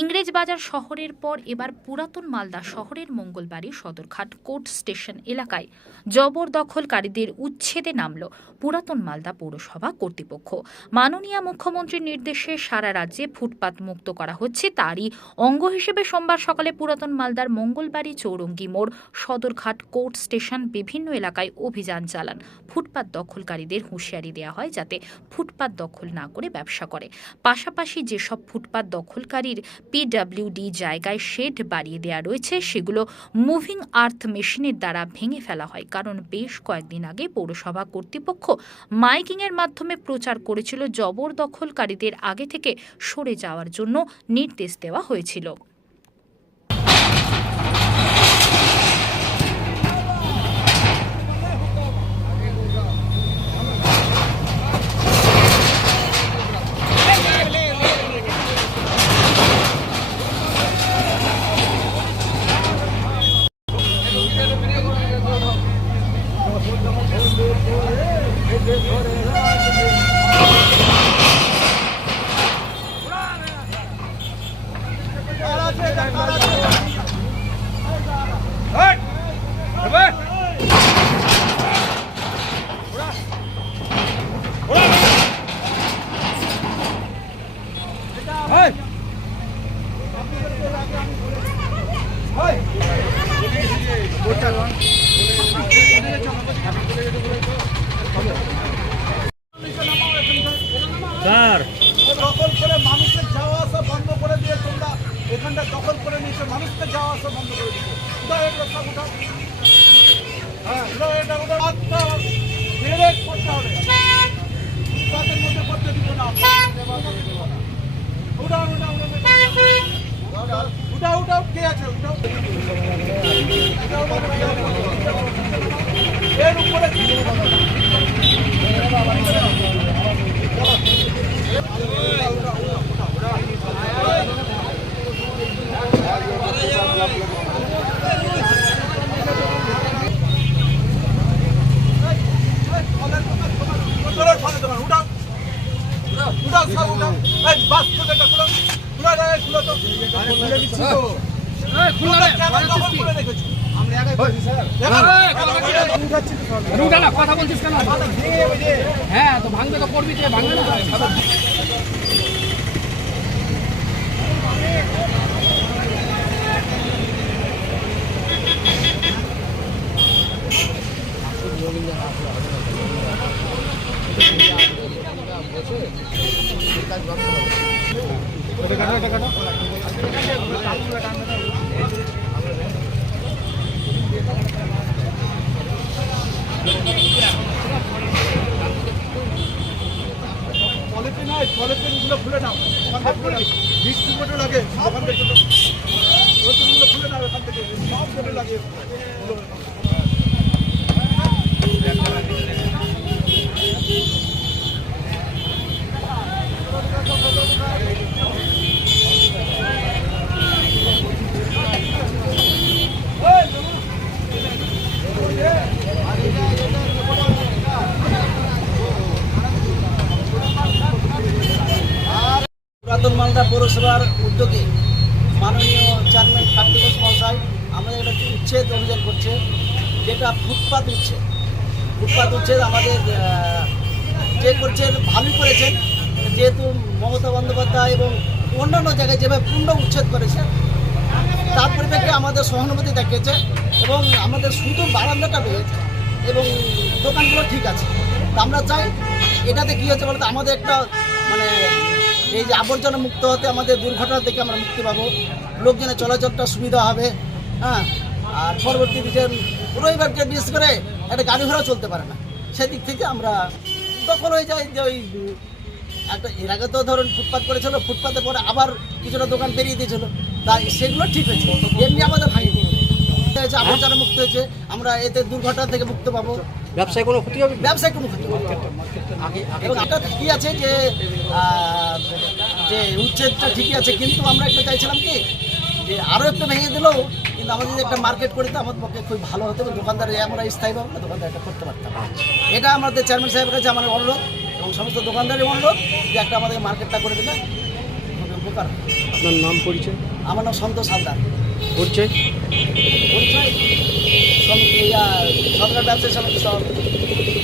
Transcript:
ইংরেজবাজার শহরের পর এবার পুরাতন মালদা শহরের মঙ্গলবাড়ি সদরঘাট কোর্ট স্টেশন এলাকায় জবরদখলকারীদের উচ্ছেদে নামল পুরাতন মালদা পৌরসভা কর্তৃপক্ষ। মাননীয় মুখ্যমন্ত্রীর নির্দেশে সারা রাজ্যে ফুটপাত মুক্ত করা হচ্ছে। তারই অঙ্গ হিসেবে সোমবার সকালে পুরাতন মালদার মঙ্গলবাড়ি চৌরঙ্গি মোড় সদরঘাট কোর্ট স্টেশন বিভিন্ন এলাকায় অভিযান চালান। ফুটপাত দখলকারীদের হুঁশিয়ারি দেওয়া হয় যাতে ফুটপাত দখল না করে ব্যবসা করে। পাশাপাশি যেসব ফুটপাত দখলকারীর পিডব্লিউডি জায়গায় শেড বাড়িয়ে দেওয়া রয়েছে সেগুলো মুভিং আর্থ মেশিনের দ্বারা ভেঙে ফেলা হয়। কারণ বেশ কয়েকদিন আগে পৌরসভা কর্তৃপক্ষ মাইকিংয়ের মাধ্যমে প্রচার করেছিল জবরদখলকারীদের আগে থেকে সরে যাওয়ার জন্য নির্দেশ দেওয়া হয়েছিল। দখল করে মানুষের যাওয়া আসা বন্ধ করে দিয়ে তোমরা এখানটা দখল করে নিয়েছো, মানুষকে যাওয়া আসা বন্ধ করে দিচ্ছো। হ্যাঁ, এটা করতে হবে, তাদের মধ্যে করতে দিব না। উঠাও কে আছে? এর উপরে কথা বলছিস কেন? হ্যাঁ, তো ভাঙবে তো করবি, ভাঙবে না। পলিথিনগুলো খুলে নাও, ডিস্ট্রিবিউটর লাগে ওখান থেকে, পলিথিনগুলো খুলে নাও এখান থেকে, সব করে লাগে। পুরাতন মালদা পৌরসভার উদ্যোগে মাননীয় চেয়ারম্যান কার্তিক ঘোষ মহাশয় আমাদের একটা উচ্ছেদ অভিযান করছে, যেটা ফুটপাত উচ্ছেদ আমাদের যে করছেন ভালোই করেছেন, যেহেতু মমতা বন্দ্যোপাধ্যায় এবং অন্যান্য জায়গায় যেভাবে পূর্ণ উচ্ছেদ করেছে তার পরিপ্রেক্ষে আমাদের সহানুভূতি দেখিয়েছে এবং আমাদের শুধু বারান্দাটা পেয়েছে এবং দোকানগুলো ঠিক আছে। আমরা চাই এটাতে কী হচ্ছে বলতে আমাদের একটা মানে এই যে আবর্জনা মুক্ত হতে আমাদের দুর্ঘটনা থেকে আমরা মুক্তি পাবো, লোকজনের চলাচলটা সুবিধা হবে। হ্যাঁ, আর পরবর্তী দিকে রবিবারকে বিশেষ করে একটা গাড়ি ঘোড়া চলতে পারে না, সেদিক থেকে আমরা দখল হয়ে যাই। যে ওই একটা এর আগে তো ধরুন ফুটপাত করেছিল, ফুটপাতের পরে আবার কিছুটা দোকান বেরিয়ে দিয়েছিল, তাই সেগুলো ঠিক হয়েছে, এমনি আমাদের ভাঙিনি হয়েছে, আবর্জনা মুক্ত হয়েছে, আমরা এতে দুর্ঘটনা থেকে মুক্ত পাবো। ব্যবসায় কোনো ক্ষতি হবে? ব্যবসায় কোনো ক্ষতি হবে এবং এটা ঠিকই আছে যে উচ্ছেদটা ঠিকই আছে, কিন্তু আমরা একটা চাইছিলাম কি যে আরও একটু ভেঙে দিলেও কিন্তু আমাদের যদি একটা মার্কেট করে দিতে আমার পক্ষে খুব ভালো হতো, দোকানদার আমরা স্থায়ীভাবে না দোকানদার এটা করতে পারতাম। এটা আমাদের চেয়ারম্যান সাহেবের কাছে আমার অনুরোধ এবং সমস্ত দোকানদারের অনুরোধ যে একটা আমাদের মার্কেটটা করে দিলে খুবই বোকার। আপনার নাম পরিচয়? আমার নাম সন্তোষ হালদার। পরিচয়? পরিচয় সদর ব্যবসায়ী সমিতি সভাপতি।